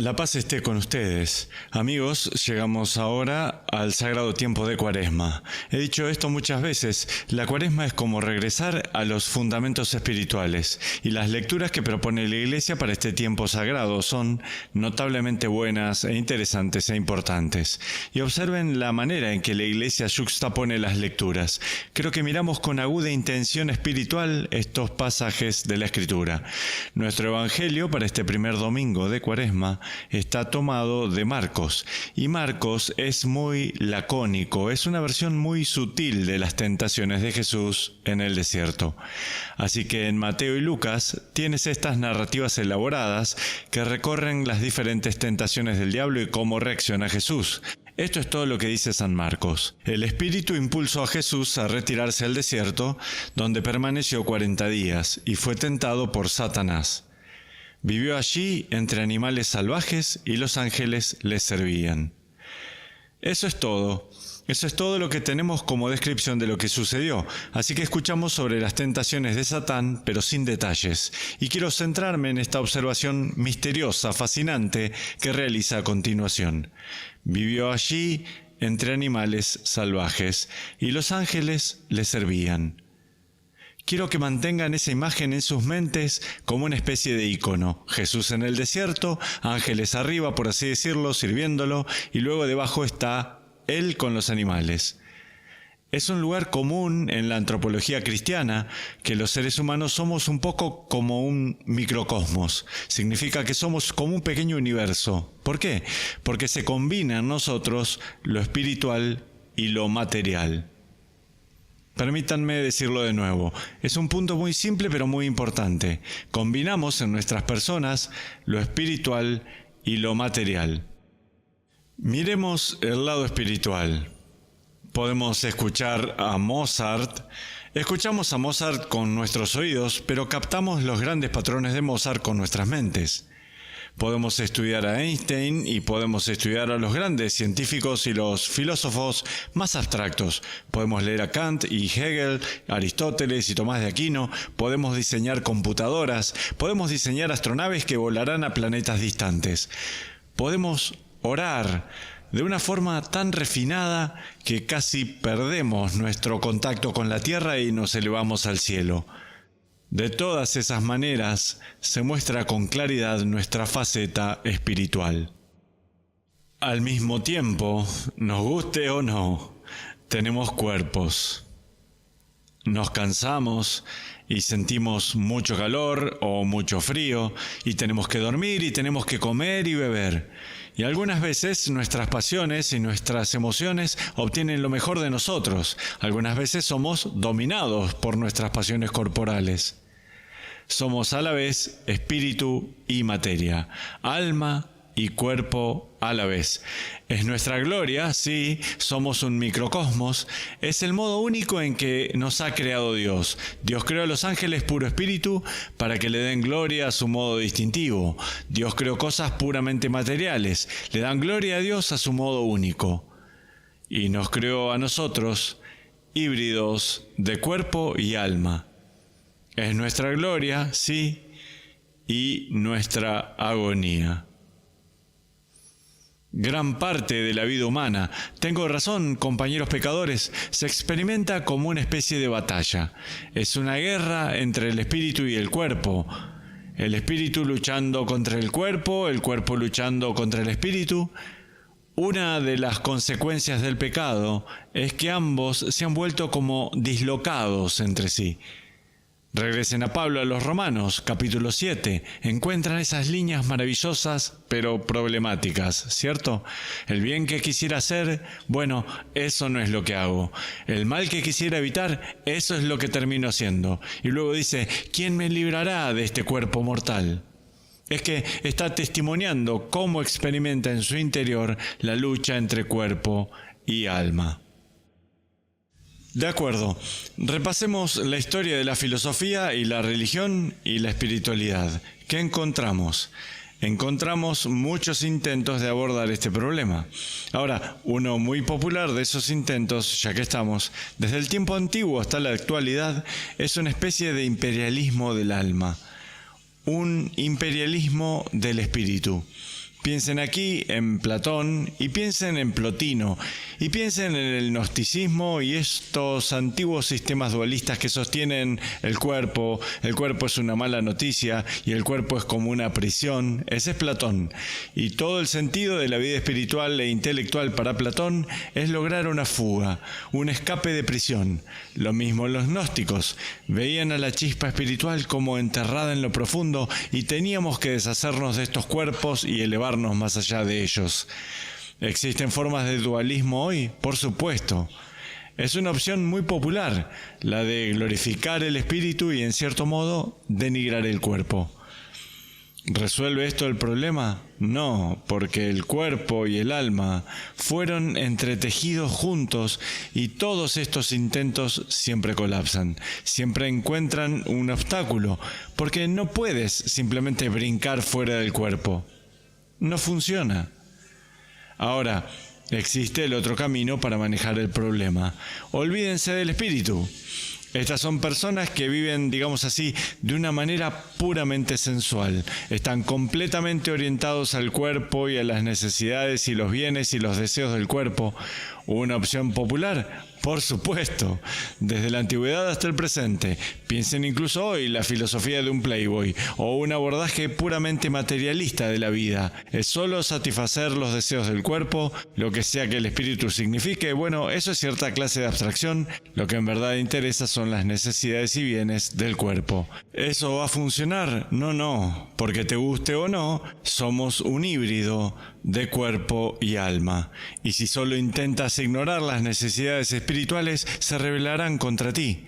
La paz esté con ustedes. Amigos, llegamos ahora al sagrado tiempo de Cuaresma. He dicho esto muchas veces, la Cuaresma es como regresar a los fundamentos espirituales, y las lecturas que propone la Iglesia para este tiempo sagrado son notablemente buenas e interesantes e importantes. Y observen la manera en que la Iglesia yuxtapone las lecturas. Creo que miramos con aguda intención espiritual estos pasajes de la Escritura. Nuestro Evangelio para este primer domingo de Cuaresma está tomado de Marcos, y Marcos es muy lacónico, es una versión muy sutil de las tentaciones de Jesús en el desierto. Así que en Mateo y Lucas tienes estas narrativas elaboradas que recorren las diferentes tentaciones del diablo y cómo reacciona Jesús. Esto es todo lo que dice San Marcos. El Espíritu impulsó a Jesús a retirarse al desierto, donde permaneció 40 días, y fue tentado por Satanás. Vivió allí entre animales salvajes y los ángeles le servían. Eso es todo. Eso es todo lo que tenemos como descripción de lo que sucedió. Así que escuchamos sobre las tentaciones de Satán, pero sin detalles. Y quiero centrarme en esta observación misteriosa, fascinante, que realiza a continuación. Vivió allí entre animales salvajes y los ángeles le servían. Quiero que mantengan esa imagen en sus mentes como una especie de icono. Jesús en el desierto, ángeles arriba, por así decirlo, sirviéndolo, y luego debajo está Él con los animales. Es un lugar común en la antropología cristiana que los seres humanos somos un poco como un microcosmos. Significa que somos como un pequeño universo. ¿Por qué? Porque se combina en nosotros lo espiritual y lo material. Permítanme decirlo de nuevo. Es un punto muy simple pero muy importante. Combinamos en nuestras personas lo espiritual y lo material. Miremos el lado espiritual. Podemos escuchar a Mozart. Escuchamos a Mozart con nuestros oídos, pero captamos los grandes patrones de Mozart con nuestras mentes. Podemos estudiar a Einstein y podemos estudiar a los grandes científicos y los filósofos más abstractos. Podemos leer a Kant y Hegel, Aristóteles y Tomás de Aquino. Podemos diseñar computadoras. Podemos diseñar astronaves que volarán a planetas distantes. Podemos orar de una forma tan refinada que casi perdemos nuestro contacto con la tierra y nos elevamos al cielo. De todas esas maneras se muestra con claridad nuestra faceta espiritual. Al mismo tiempo, nos guste o no, tenemos cuerpos. Nos cansamos y sentimos mucho calor o mucho frío, y tenemos que dormir y tenemos que comer y beber. Y algunas veces nuestras pasiones y nuestras emociones obtienen lo mejor de nosotros. Algunas veces somos dominados por nuestras pasiones corporales. Somos a la vez espíritu y materia, alma y cuerpo a la vez. Es nuestra gloria, sí, somos un microcosmos. Es el modo único en que nos ha creado Dios. Dios creó a los ángeles puro espíritu para que le den gloria a su modo distintivo. Dios creó cosas puramente materiales, le dan gloria a Dios a su modo único. Y nos creó a nosotros híbridos de cuerpo y alma. Es nuestra gloria, sí, y nuestra agonía. Gran parte de la vida humana, tengo razón, compañeros pecadores, se experimenta como una especie de batalla. Es una guerra entre el espíritu y el cuerpo. El espíritu luchando contra el cuerpo luchando contra el espíritu. Una de las consecuencias del pecado es que ambos se han vuelto como dislocados entre sí. Regresen a Pablo a los Romanos, capítulo 7. Encuentran esas líneas maravillosas, pero problemáticas, ¿cierto? El bien que quisiera hacer, bueno, eso no es lo que hago. El mal que quisiera evitar, eso es lo que termino haciendo. Y luego dice, ¿quién me librará de este cuerpo mortal? Es que está testimoniando cómo experimenta en su interior la lucha entre cuerpo y alma. De acuerdo, repasemos la historia de la filosofía y la religión y la espiritualidad. ¿Qué encontramos? Encontramos muchos intentos de abordar este problema. Ahora, uno muy popular de esos intentos, ya que estamos, desde el tiempo antiguo hasta la actualidad, es una especie de imperialismo del alma. Un imperialismo del espíritu. Piensen aquí en Platón y piensen en Plotino y piensen en el gnosticismo y estos antiguos sistemas dualistas que sostienen el cuerpo es una mala noticia y el cuerpo es como una prisión. Ese es Platón. Y todo el sentido de la vida espiritual e intelectual para Platón es lograr una fuga, un escape de prisión. Lo mismo los gnósticos. Veían a la chispa espiritual como enterrada en lo profundo y teníamos que deshacernos de estos cuerpos y elevarnos más allá de ellos. ¿Existen formas de dualismo hoy? Por supuesto. Es una opción muy popular, la de glorificar el espíritu y, en cierto modo, denigrar el cuerpo. ¿Resuelve esto el problema? No, porque el cuerpo y el alma fueron entretejidos juntos y todos estos intentos siempre colapsan, siempre encuentran un obstáculo, porque no puedes simplemente brincar fuera del cuerpo. No funciona. Ahora, existe el otro camino para manejar el problema. Olvídense del espíritu. Estas son personas que viven, digamos así, de una manera puramente sensual. Están completamente orientados al cuerpo y a las necesidades y los bienes y los deseos del cuerpo. ¿Una opción popular? Por supuesto. Desde la antigüedad hasta el presente. Piensen incluso hoy la filosofía de un playboy o un abordaje puramente materialista de la vida. Es solo satisfacer los deseos del cuerpo, lo que sea que el espíritu signifique. Bueno, eso es cierta clase de abstracción. Lo que en verdad interesa son las necesidades y bienes del cuerpo. ¿Eso va a funcionar? No, porque te guste o no, somos un híbrido de cuerpo y alma. Y si solo intentas ignorar las necesidades espirituales, se rebelarán contra ti.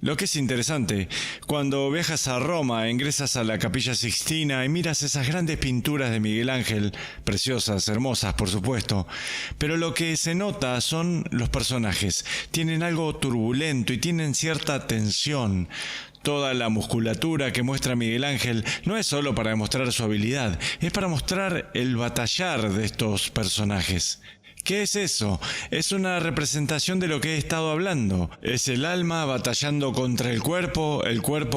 Lo que es interesante, cuando viajas a Roma, ingresas a la Capilla Sixtina y miras esas grandes pinturas de Miguel Ángel, preciosas, hermosas, por supuesto, pero lo que se nota son los personajes. Tienen algo turbulento y tienen cierta tensión. Toda la musculatura que muestra Miguel Ángel no es solo para demostrar su habilidad, es para mostrar el batallar de estos personajes. ¿Qué es eso? Es una representación de lo que he estado hablando. Es el alma batallando contra el cuerpo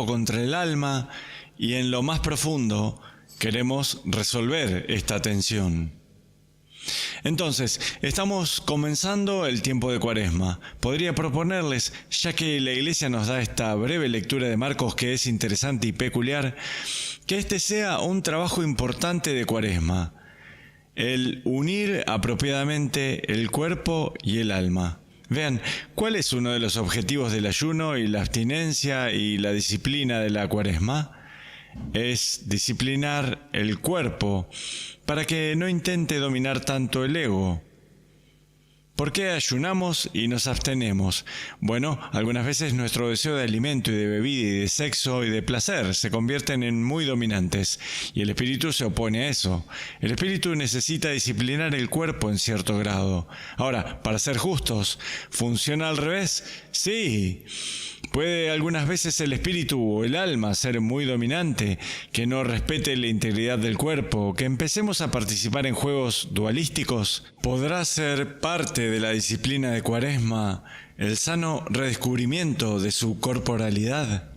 contra el alma, y en lo más profundo queremos resolver esta tensión. Entonces, estamos comenzando el tiempo de Cuaresma. Podría proponerles, ya que la Iglesia nos da esta breve lectura de Marcos que es interesante y peculiar, que este sea un trabajo importante de Cuaresma. El unir apropiadamente el cuerpo y el alma. Vean, ¿cuál es uno de los objetivos del ayuno y la abstinencia y la disciplina de la Cuaresma? Es disciplinar el cuerpo para que no intente dominar tanto el ego. ¿Por qué ayunamos y nos abstenemos? Bueno, algunas veces nuestro deseo de alimento y de bebida y de sexo y de placer se convierten en muy dominantes y el espíritu se opone a eso. El espíritu necesita disciplinar el cuerpo en cierto grado. Ahora, para ser justos, ¿funciona al revés? Sí. ¿Puede algunas veces el espíritu o el alma ser muy dominante, que no respete la integridad del cuerpo, que empecemos a participar en juegos dualísticos? ¿Podrá ser parte de la disciplina de Cuaresma el sano redescubrimiento de su corporalidad?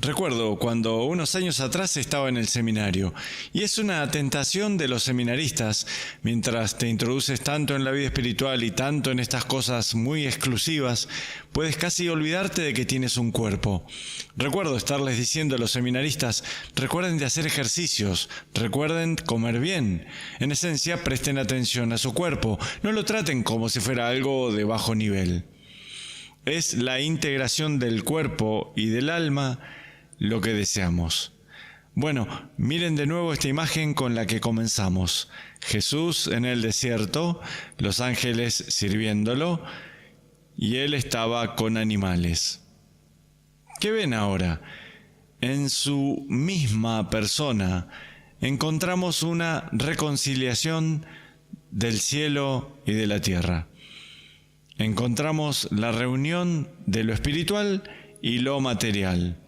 Recuerdo cuando unos años atrás estaba en el seminario, y es una tentación de los seminaristas, mientras te introduces tanto en la vida espiritual y tanto en estas cosas muy exclusivas, puedes casi olvidarte de que tienes un cuerpo. Recuerdo estarles diciendo a los seminaristas, recuerden de hacer ejercicios, recuerden comer bien. En esencia, presten atención a su cuerpo, no lo traten como si fuera algo de bajo nivel. Es la integración del cuerpo y del alma lo que deseamos. Bueno, miren de nuevo esta imagen con la que comenzamos. Jesús en el desierto, los ángeles sirviéndolo, y él estaba con animales. ¿Qué ven ahora? En su misma persona encontramos una reconciliación del cielo y de la tierra. Encontramos la reunión de lo espiritual y lo material.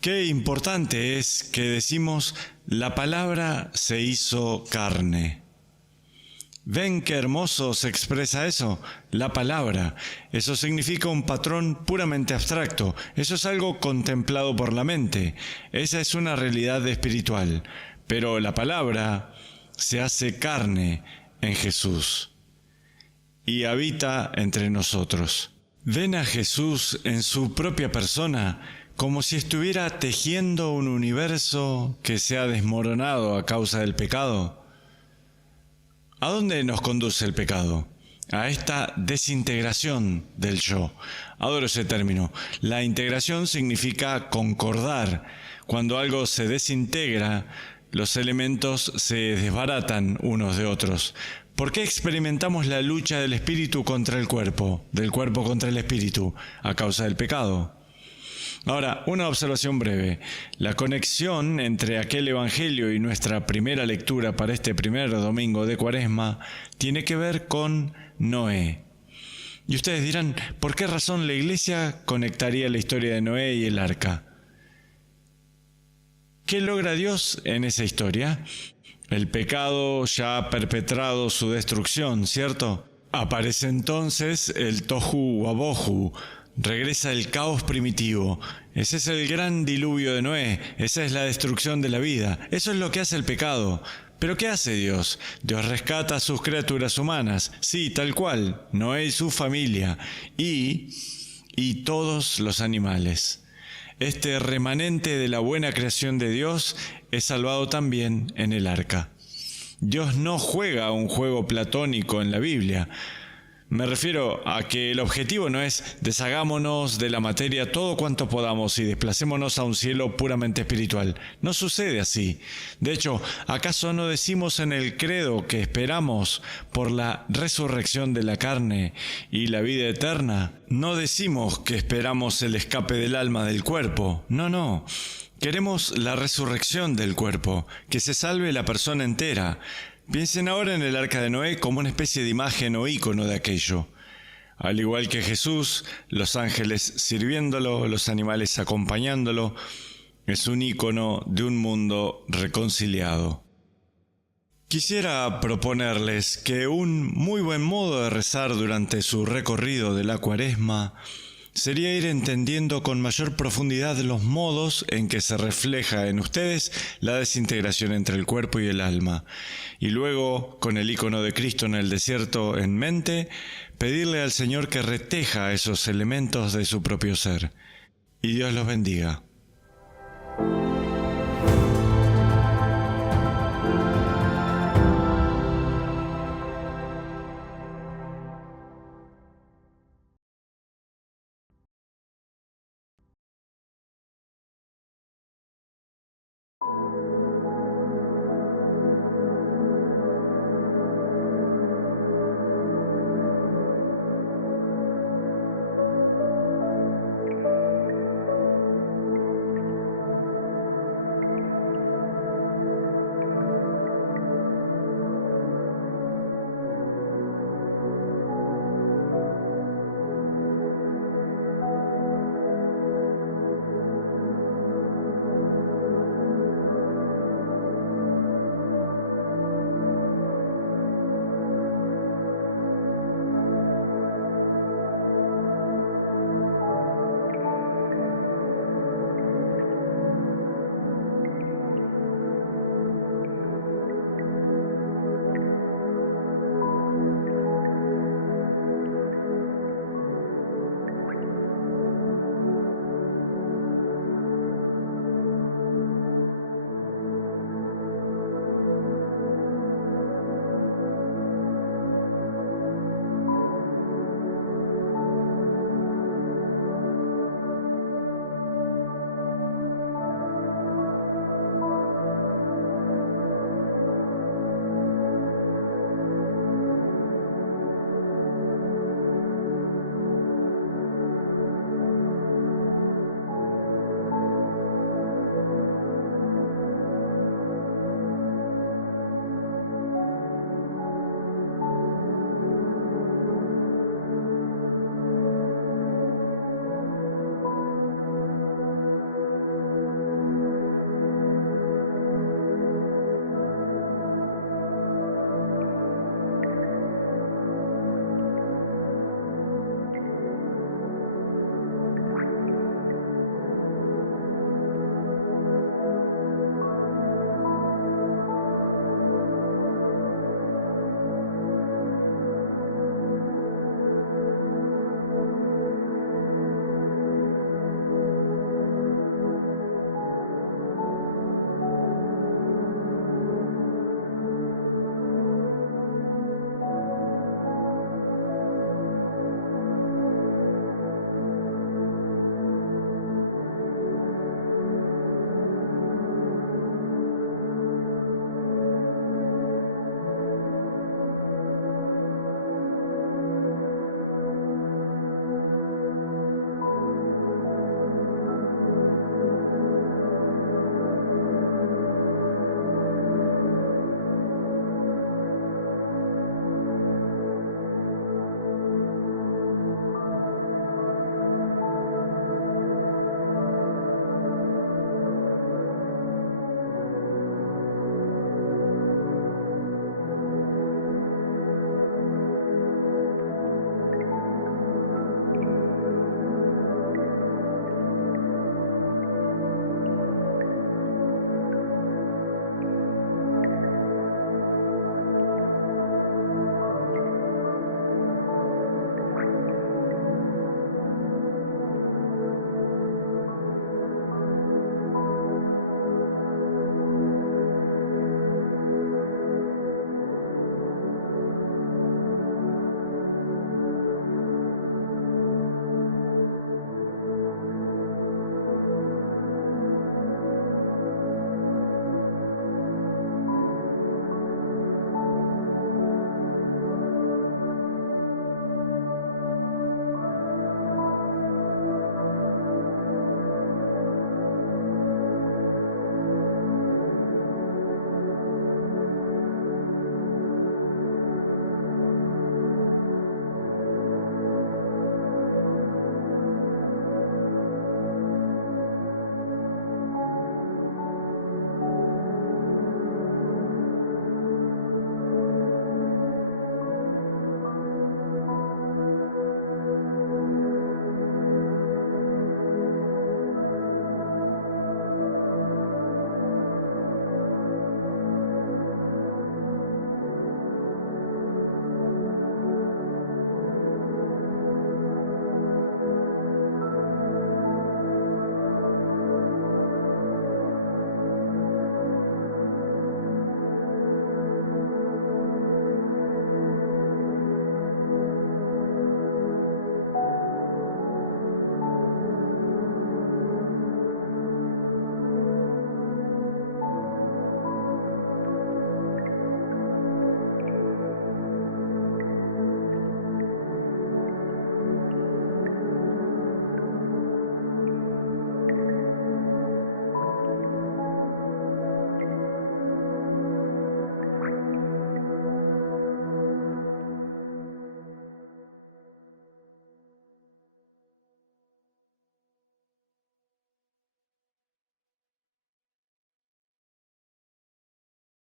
Qué importante es que decimos, la palabra se hizo carne. ¿Ven qué hermoso se expresa eso? La palabra. Eso significa un patrón puramente abstracto. Eso es algo contemplado por la mente. Esa es una realidad espiritual. Pero la palabra se hace carne en Jesús y habita entre nosotros. ¿Ven a Jesús en su propia persona como si estuviera tejiendo un universo que se ha desmoronado a causa del pecado? ¿A dónde nos conduce el pecado? A esta desintegración del yo. Adoro ese término. La integración significa concordar. Cuando algo se desintegra, los elementos se desbaratan unos de otros. ¿Por qué experimentamos la lucha del espíritu contra el cuerpo, del cuerpo contra el espíritu? A causa del pecado. Ahora, una observación breve. La conexión entre aquel evangelio y nuestra primera lectura para este primer domingo de Cuaresma tiene que ver con Noé. Y ustedes dirán, ¿por qué razón la Iglesia conectaría la historia de Noé y el arca? ¿Qué logra Dios en esa historia? El pecado ya ha perpetrado su destrucción, ¿cierto? Aparece entonces el tohu wabohu. Regresa el caos primitivo. Ese es el gran diluvio de Noé. Esa es la destrucción de la vida. Eso es lo que hace el pecado. ¿Pero qué hace Dios? Dios rescata a sus criaturas humanas. Sí, tal cual. Noé y su familia. Y todos los animales. Este remanente de la buena creación de Dios es salvado también en el arca. Dios no juega un juego platónico en la Biblia. Me refiero a que el objetivo no es deshagámonos de la materia todo cuanto podamos y desplacémonos a un cielo puramente espiritual. No sucede así. De hecho, ¿acaso no decimos en el credo que esperamos por la resurrección de la carne y la vida eterna? No decimos que esperamos el escape del alma del cuerpo. No. Queremos la resurrección del cuerpo, que se salve la persona entera. Piensen ahora en el arca de Noé como una especie de imagen o ícono de aquello. Al igual que Jesús, los ángeles sirviéndolo, los animales acompañándolo, es un ícono de un mundo reconciliado. Quisiera proponerles que un muy buen modo de rezar durante su recorrido de la Cuaresma sería ir entendiendo con mayor profundidad los modos en que se refleja en ustedes la desintegración entre el cuerpo y el alma, y luego, con el icono de Cristo en el desierto en mente, pedirle al Señor que reteja esos elementos de su propio ser. Y Dios los bendiga.